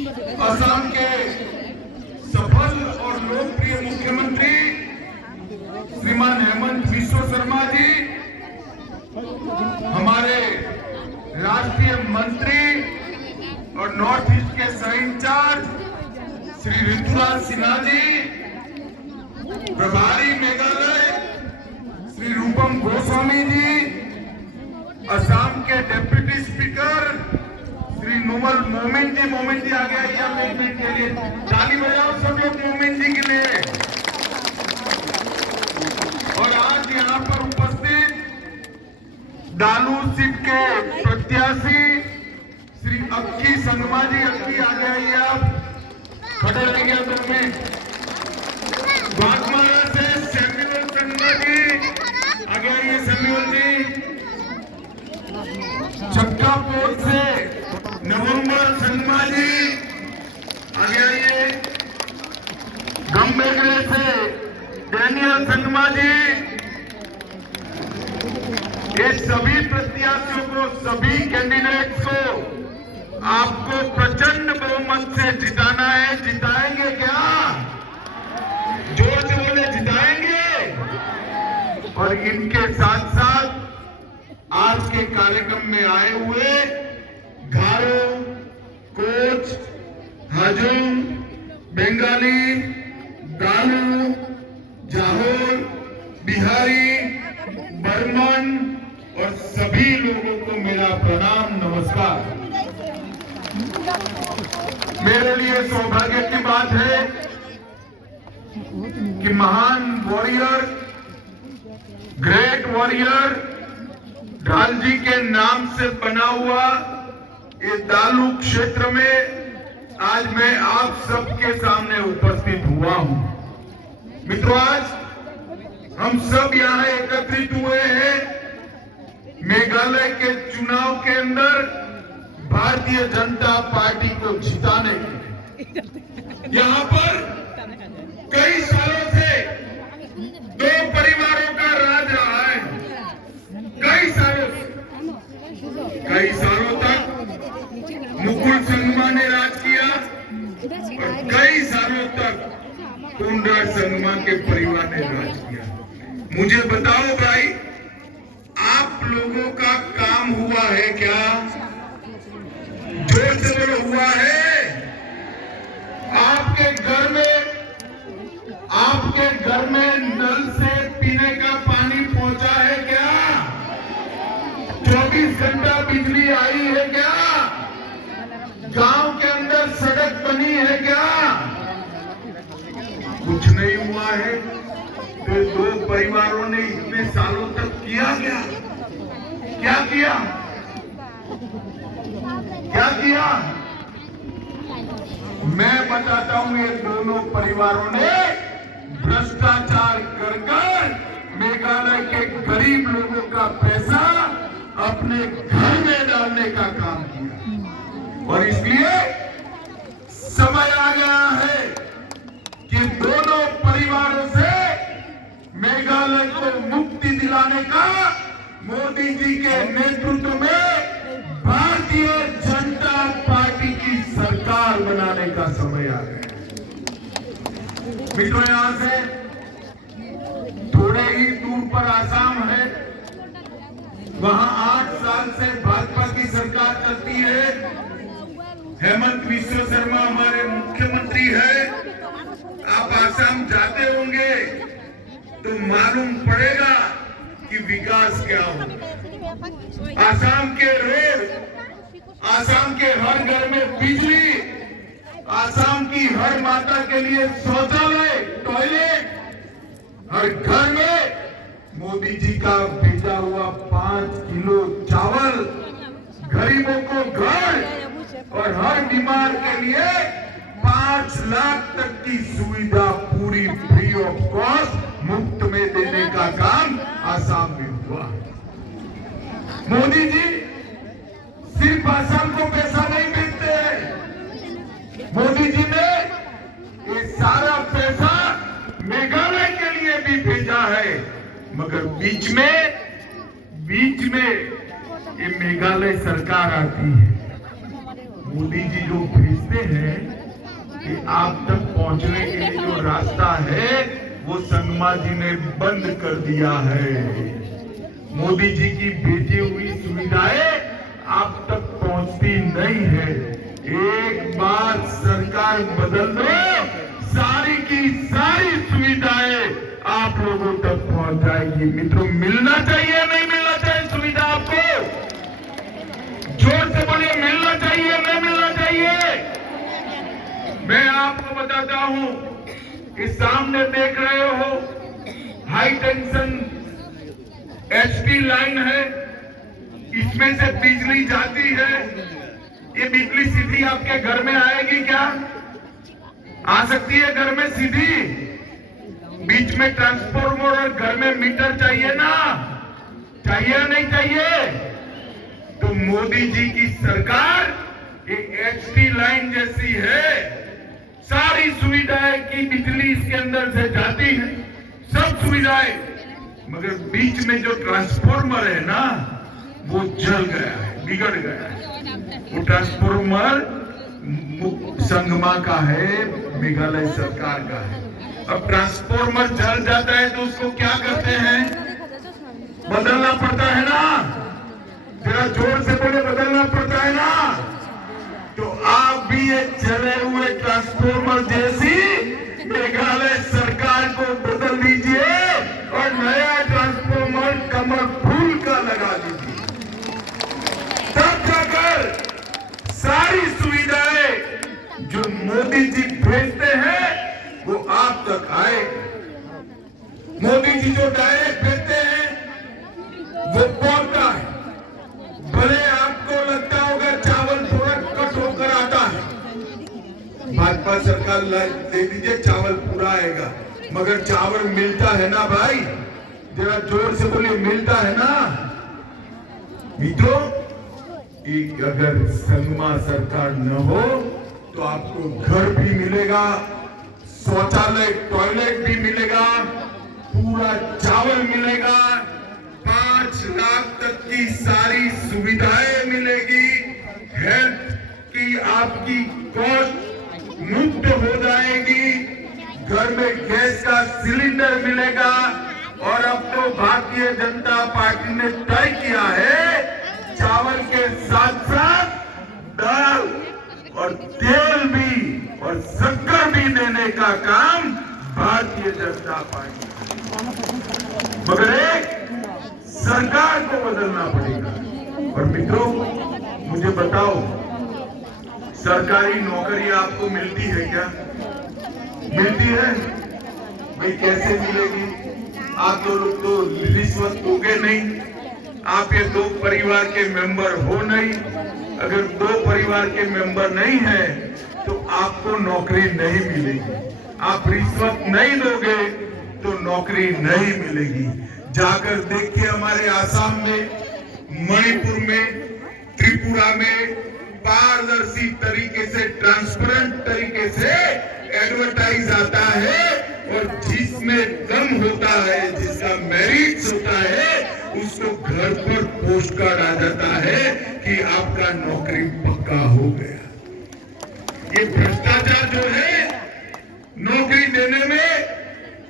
असम के सफल और लोकप्रिय मुख्यमंत्री श्रीमान हेमंत बिस्वा शर्मा जी, हमारे राष्ट्रीय मंत्री और नॉर्थ ईस्ट के सह इंचार्ज श्री ऋतुराज सिन्हा जी, प्रभारी मेघालय श्री रूपम गोस्वामी जी, असम के डिप्टी स्पीकर श्री नुमल मोमिन जी आ गया यहाँ पे एक मिनट के लिए, ताली बजाओ सब लोग मोमिन जी के लिए। और आज यहाँ पर उपस्थित दालू सीट के प्रत्याशी श्री अक्की संगमा जी, अक्की आ गया, आप खड़े रह गया तो में। बागमारा से सैमुअल संगमा जी आ गया, ये सैमुअल जी। चक्कापुर से नवंबर संगमा जी आ गया, ये। गंबेगरे से डैनियल संगमा जी। ये सभी प्रत्याशियों को, सभी कैंडिडेट्स को आपको प्रचंड बहुमत से जिताना है। जिताएंगे क्या? जोर से बोले, जिताएंगे। और इनके साथ साथ आज के कार्यक्रम में आए हुए गारो, कोच, हाजुम, बंगाली, दालू, जाहोर, बिहारी, बर्मन और सभी लोगों को मेरा प्रणाम, नमस्कार। मेरे लिए सौभाग्य की बात है कि महान वॉरियर, ग्रेट वॉरियर ढालजी के नाम से बना हुआ ये दालू क्षेत्र में आज मैं आप सबके सामने उपस्थित हुआ हूं। मित्रों, आज हम सब यहाँ एकत्रित हुए हैं मेघालय के चुनाव के अंदर भारतीय जनता पार्टी को जिताने के लिए। यहाँ पर कई सालों से दो परिवारों का राज रहा है। कई सालों तक मुकुल संगमा ने राज किया और कई सालों तक कोनराड संगमा के परिवार ने राज किया। मुझे बताओ भाई, आप लोगों का काम हुआ है क्या? जोर से बोलो, हुआ है? आपके घर में नल से पीने का पानी पहुंचा है क्या? 24 घंटा बिजली आई है क्या? गांव के अंदर सड़क बनी है क्या? कुछ नहीं हुआ है। तो दो परिवारों ने इतने सालों तक किया क्या? क्या किया? क्या किया? मैं बताता हूं। ये दोनों परिवारों ने भ्रष्टाचार कर मेघालय के गरीब लोगों का पैसा अपने घर में डालने का काम किया। और इसलिए समय आ गया है कि दोनों परिवारों से मेघालय को मुक्ति दिलाने का मोदी जी के नेतृत्व में भारतीय जनता पार्टी की सरकार बनाने का समय आ गया। मित्रों, यहां से थोड़े ही दूर पर आसाम है। वहां 8 साल से भाजपा की सरकार चलती है। हेमंत बिस्वा शर्मा हमारे मुख्यमंत्री है। आप आसाम जाते होंगे तो मालूम पड़ेगा कि विकास क्या होगा। आसाम के रोड, आसाम के हर घर में बिजली, आसाम की हर माता के लिए शौचालय, टॉयलेट, हर घर में मोदी जी का भेजा हुआ 5 किलो चावल, गरीबों को घर और हर बीमार के लिए 5 लाख तक की सुविधा पूरी फ्री ऑफ कॉस्ट मुफ्त में देने का काम आसाम में हुआ। मोदी जी सिर्फ आसाम को पैसा नहीं देते हैं। मोदी जी ने ये सारा पैसा मेघालय के लिए भी भेजा है, मगर बीच में ये मेघालय सरकार आती है। मोदी जी जो भेजते हैं कि आप तक पहुंचने के लिए जो रास्ता है वो संगमा जी ने बंद कर दिया है। मोदी जी की भेजी हुई सुविधाएं आप तक पहुंचती नहीं है। एक बार सरकार बदल दो, सारी की सारी सुविधाएं आप लोगों तक पहुंच जाएगी। मित्रों, मिलना चाहिए नहीं मिलना चाहिए सुविधा आपको? जोर से बोलिए, मिलना चाहिए नहीं मिलना चाहिए? मैं आपको बताता हूं कि सामने देख रहे हो हाई टेंशन एचटी लाइन है, इसमें से बिजली जाती है। ये बिजली सीधी आपके घर में आएगी क्या? आ सकती है घर में सीधी? बीच में ट्रांसफॉर्मर और घर में मीटर चाहिए ना? चाहिए या नहीं चाहिए? तो मोदी जी की सरकार ये एचटी लाइन जैसी है, सारी सुविधाएं की बिजली इसके अंदर से जाती है, सब सुविधाएं, मगर बीच में जो ट्रांसफॉर्मर है ना वो जल गया है, बिगड़ गया है। वो ट्रांसफॉर्मर संगमा का है, मेघालय सरकार का है। अब ट्रांसफॉर्मर जल जाता है तो उसको क्या करते हैं? बदलना पड़ता है ना? जरा जोर से बोले, बदलना पड़ता है ना? तो आप भी ये जले हुए ट्रांसफॉर्मर जैसी मेघालय सरकार को बदल दीजिए और नया ट्रांसफॉर्मर कमर फूल का लगा दीजिए। तब जाकर सारी सुविधाएं जो मोदी जी भेजते हैं वो आप तक आए। मोदी जी जो डायरेक्ट भेजते हैं वो पहुंचता है। भले आपको लगता होगा चावल थोड़ा कट होकर आता है, भाजपा सरकार दे दीजिए चावल पूरा आएगा, मगर चावल मिलता है ना भाई? जरा जोर से बोलिए, मिलता है ना? मित्रों, अगर संगमा सरकार न हो तो आपको घर भी मिलेगा, शौचालय टॉयलेट भी मिलेगा, पूरा चावल मिलेगा, 5 लाख तक की सारी सुविधाएं मिलेगी, हेल्थ की आपकी कॉस्ट मुक्त हो जाएगी, घर में गैस का सिलेंडर मिलेगा। और अब तो भारतीय जनता पार्टी ने तय किया है चावल के साथ साथ दाल और तेल भी और शक्कर भी देने का काम भारतीय जनता पार्टी, मगर एक सरकार को बदलना पड़ेगा। और मित्रों, मुझे बताओ, सरकारी नौकरी आपको मिलती है क्या? मिलती है भाई? कैसे मिलेगी? आप तो लोग तो रिश्वत दोगे नहीं, आप ये 2 परिवार के मेंबर हो नहीं। अगर 2 परिवार के मेंबर नहीं है तो आपको नौकरी नहीं मिलेगी। आप रिश्वत नहीं दोगे तो नौकरी नहीं मिलेगी। जाकर देखिए हमारे आसाम में, मणिपुर में, त्रिपुरा में पारदर्शी तरीके से, ट्रांसपेरेंट तरीके से एडवर्टाइज आता है और जिसमें दम होता है, जिसका मेरिट होता है, उसको घर पर पोस्ट कार्ड आ जाता है कि आपका नौकरी पक्का हो गया। ये भ्रष्टाचार जो है नौकरी देने में,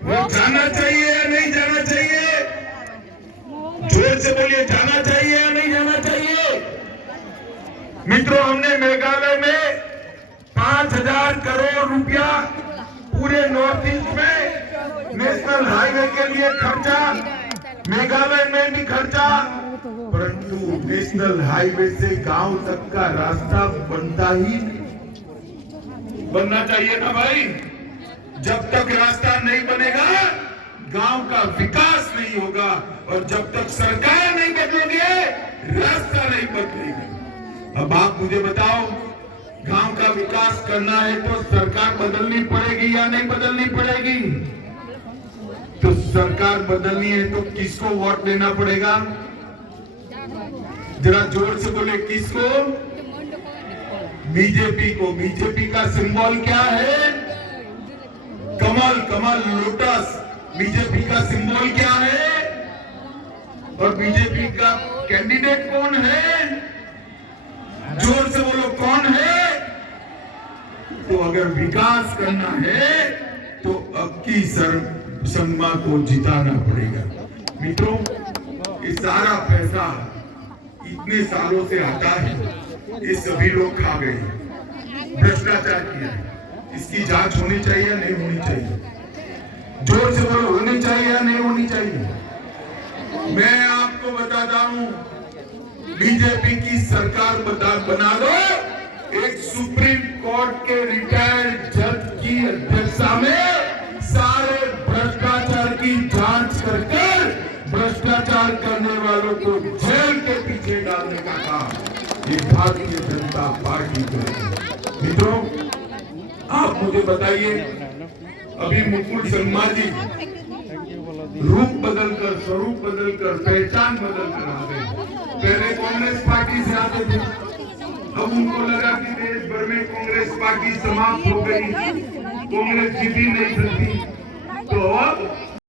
वो जाना चाहिए या नहीं जाना चाहिए? जोर से बोलिए, जाना चाहिए या नहीं जाना चाहिए? मित्रों, हमने मेघालय में 5,000 करोड़ रुपया पूरे नॉर्थ ईस्ट में नेशनल हाईवे के लिए खर्चा, मेघालय में भी खर्चा, परंतु नेशनल हाईवे से गांव तक का रास्ता बनता ही बनना चाहिए ना भाई? जब तक रास्ता नहीं बनेगा गांव का विकास नहीं होगा, और जब तक सरकार नहीं बदलेगी रास्ता नहीं बदलेगा। अब आप मुझे बताओ, गांव का विकास करना है तो सरकार बदलनी पड़ेगी या नहीं बदलनी पड़ेगी? तो सरकार बदलनी है तो किसको वोट देना पड़ेगा? जरा जोर से बोले, किसको? बीजेपी को। बीजेपी का सिंबल क्या है? कमल, कमल, लोटस। बीजेपी का सिंबल क्या है? और बीजेपी का कैंडिडेट कौन है? जोर से बोलो, कौन है? तो अगर विकास करना है तो अब की संगमा को जिताना पड़ेगा। मित्रों, ये सारा पैसा इतने सालों से आता है, ये सभी लोग खा गए, भ्रष्टाचार किया। इसकी जांच होनी चाहिए या नहीं होनी चाहिए? जोर से बोलो, होनी चाहिए या नहीं होनी चाहिए? मैं आपको बताता हूं, बीजेपी की सरकार बना दो, एक सुप्रीम कोर्ट के रिटायर्ड जज की अध्यक्षता में सारे भ्रष्टाचार की जांच करके भ्रष्टाचार करने वालों को जेल के पीछे डालने का काम ये भारतीय जनता पार्टी करेगी। मित्रों, आप मुझे बताइए, अभी मुकुल शर्मा जी रूप बदलकर, स्वरूप बदलकर, पहचान बदलकर आ गए। पहले कांग्रेस पार्टी से आते थे, अब उनको लगा कि देश भर में कांग्रेस पार्टी समाप्त हो गई, कांग्रेस जीत ही नहीं सकती, तो अब